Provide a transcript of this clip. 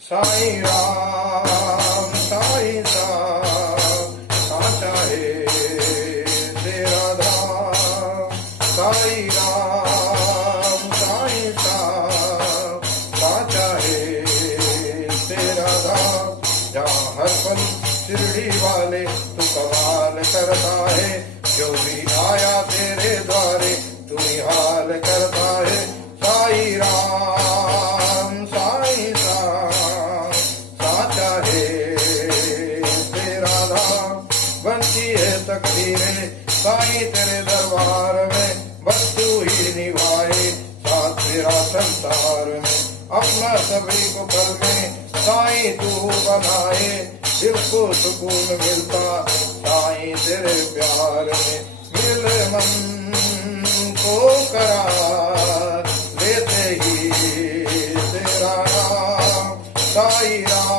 साईं राम साईं साचा है तेरा धाम। साईं राम साईं साचा है तेरा धाम। जहाँ हर पल शिरडी वाले तू कमाल करता है, जो भी आया तेरे द्वारे तू निहाल करता है। साईं राम साईं साचा है तेरा धाम। बनती है तकदीरें साईं तेरे दरबार में, बस तू ही निभाए साथ तेरा संसार में। अपना सभी को पल में साईं तू बनाए, दिल को सुकून मिलता साईं तेरे प्यार में। मिल मन को करार लेते ही तेरा नाम। साईं राम